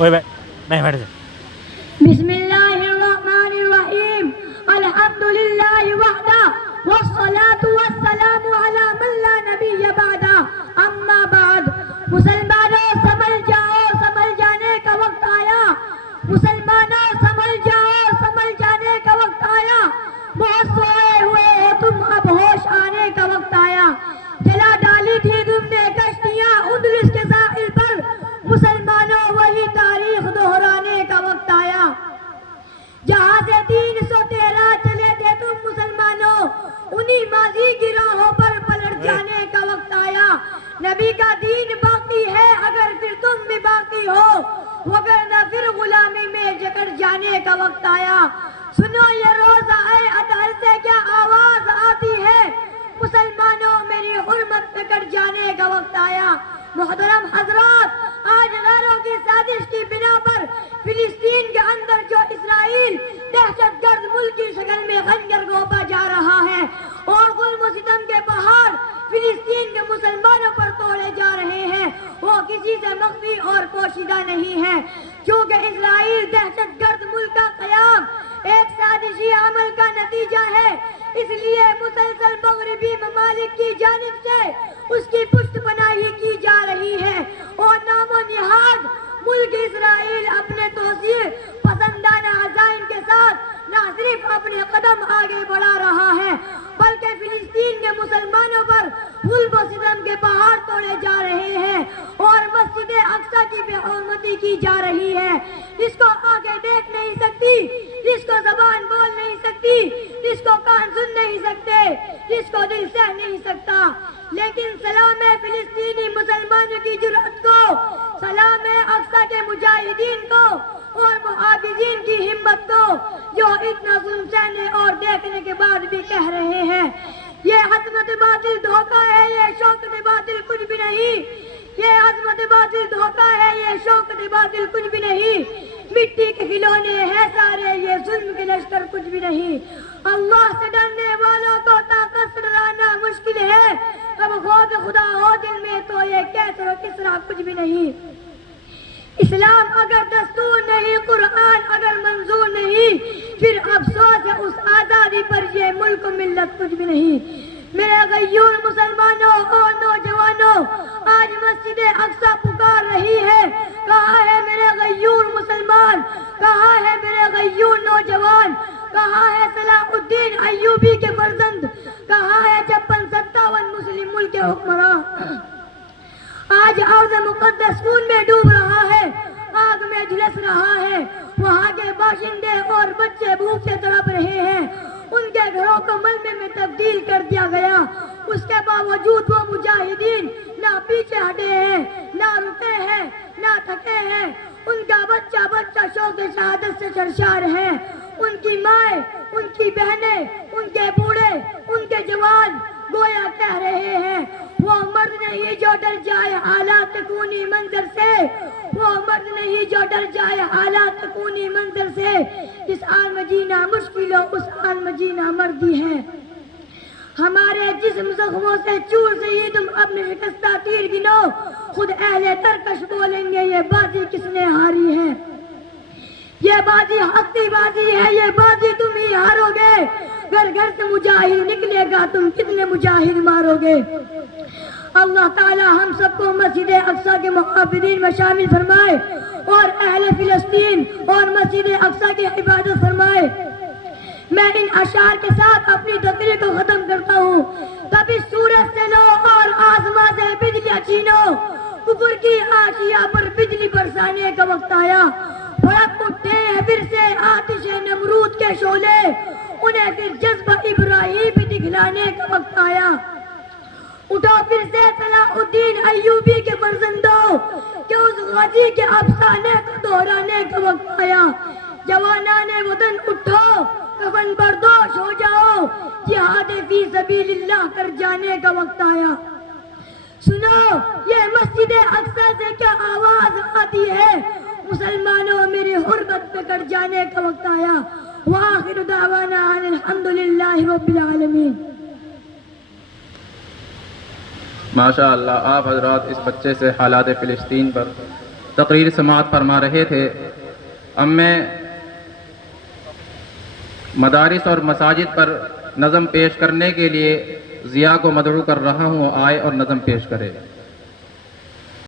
ओए मैं बैठ जा। बिस्मिल्लाहिर्रहमानिर्रहीम अल्हम्दुलिल्लाहि वहदा वस्सलातु वस्सलामु अला मन ला नबिय्य बअदा अम्मा बाद। मुसलमानों संभल जाओ, संभल जाने का वक्त आया। मुसलमानों संभल जाओ, संभल जाने का वक्त आया। बहुत सोए हुए हो तुम, अब होश आने का वक्त आया। जला डाली थी तुमने कश्तियां उंदुलिस के साहिल पर, मुसलमानों वही तारीख दोहराने का वक्त आया। जहां से 313 चले थे तुम मुसलमानों, उन्हीं माजी की राहों पर पलट जाने का वक्त आया। नबी का दीन बाकी है अगर फिर तुम भी बाकी हो, वगरना फिर गुलामी में जकड़ जाने का वक्त आया। सुनो ये रोज़ा ए अतहर से क्या आवाज आती है, मुसलमानों मेरी हुर्मत पे कट जाने का वक्त आया। मोहतरम हजरात, आज गैरों की साजिश की बिना पर फिलिस्तीन के अंदर जो इसराइल दहशतगर्द मुल्क की शक्ल में खंजर घोंपा जा रहा है और जुल्म सितम के पहाड़ फिलिस्तीन के मुसलमानों पर तोड़े जा रहे हैं, वो किसी से मख्फी और पोशीदा नहीं है। क्योंकि इसराइल दहशतगर्द मुल्क का क़याम एक साजिशी अमल का नतीजा है, इसलिए मुसलसल मगरिबी ममालिक की जानिब से उसकी पुष्ट पनाही की जा रही है और नामो निहाद मुल्क इसराइल अपने तोसीर पसंदाना अज़ाइम के साथ न सिर्फ अपने कदम आगे बढ़ा रहा है, बल्कि फिलिस्तीन के मुसलमानों पर जुल्म व सितम के पहाड़ तोड़े जा रहे हैं और मस्जिद अक्सा की बेहुरमती की जा रही है। जिसको आगे देख नहीं सकती, जिसको जबान बोल नहीं सकती, जिसको कान सुन नहीं सकते, जिसको दिल सह नहीं सकता, लेकिन सलाम है फिलिस्तीनी मुसलमानों की जुर्अत को, सलाम है अक्सा के मुजाहिदीन को और मुहाफिजीन की हिम्मत को, जो इतना जुल्म सहने और देखने के बाद भी कह रहे हैं ये अजमत बातिल धोखा है, ये शौकत बातिल कुछ भी नहीं। ये अजमत बातिल धोखा है, ये शौकत बातिल कुछ भी नहीं। मिट्टी के खिलौने हैं सारे, ये जुल्म के लश्कर कुछ भी नहीं। अल्लाह से डरने वालों को ताकत से डराना मुश्किल है, अब खौफ खुदा हो दिल में तो ये कैसर और किसरा कुछ भी नहीं। इस्लाम अगर दस्तूर नहीं, कुरान अगर मंजूर नहीं, फिर अफसोस है उस आज़ादी पर, ये मुल्क मिल्लत कुछ भी नहीं। मेरे गय्यूर मुसलमानों और नौजवानों, आज मस्जिद अक्सा पुकार रही है, कहाँ है मेरे गय्यूर मुसलमान, कहाँ है मेरे गय्यूर नौजवान, कहाँ है सलाहुद्दीन अय्यूबी के फर्जंद, कहाँ है 56-57 मुस्लिम मुल्क के हुक्मरान। आज अर्ज़ मुक़द्दस खून में डूब रहा है, आग में झुलस रहा है, वहाँ के बाशिंदे और बच्चे भूख से तड़प रहे हैं, उनके घरों को मलबे में तब्दील कर दिया गया। उसके बावजूद वो मुजाहिदीन ना पीछे हटे हैं, ना रुके हैं, ना थके हैं। उनका बच्चा बच्चा शौक़ शहादत से सरशार है, उनकी माएँ, उनकी बहनें, उनके बूढ़े, उनके जवान गोया कह रहे हैं वो मर्द नहीं जो डर जाए हालात कूनी मंजर से, वो मर्द नहीं जो डर जाए हालात कूनी मंजर से। इस आल में जीना मुश्किल हो, उस आल में जीना मर्दी है। हमारे जिस्म जख्मों से चूर से ही तुम अपने शिकस्ता तीर गिनो, खुद अहले तरकश बोलेंगे ये बाजी किसने हारी है। ये बाजी हक की बाजी है, ये बाजी तुम ही हारोगे। घर घर से मुजाहिद निकलेगा, तुम कितने मुजाहिद मारोगे। अल्लाह ताला हम सबको मस्जिद अक्सा के मुहाफिज़ीन में शामिल फरमाए और अहले फिलिस्तीन और मस्जिद अक्सा की इबादत फरमाए। मैं इन अशार के साथ अपनी तकरीर को खत्म करता हूँ। कभी सूरज से लो और आसमां से बिजलियाँ छीनो, कुफर की आशिया पर बिजली बरसाने का वक्त आया। भड़क उठे हैं फिर से आतिश नमरूद के शोले, उन्हें फिर जज्बा इब्राहिम दिखलाने का वक्त आया। उठो फिर से सलाहुद्दीन अय्यूबी के फर्जंदों, कि उस गाजी के अफसाने को दोहराने का वक्त आया। जवानाने वतन उठो, कफन बर्दोश हो जाओ, जिहाद फी सबीलिल्लाह कर जाने का वक्त आया। सुनो ये मस्जिद अक्सा से क्या आवाज आती है, मुसलमानों मेरी हुर्मत पे कट जाने का वक्त आया। वाखिर दावाना अनिल हम्दुलिल्लाहि रब्बिल आलमीन। ماشاء اللہ، آپ حضرات اس بچے سے حالات فلسطین پر تقریر سماعت فرما رہے تھے۔ اب میں مدارس اور مساجد پر نظم پیش کرنے کے لیے ضیاء کو مدعو کر رہا ہوں، آئے اور نظم پیش کرے۔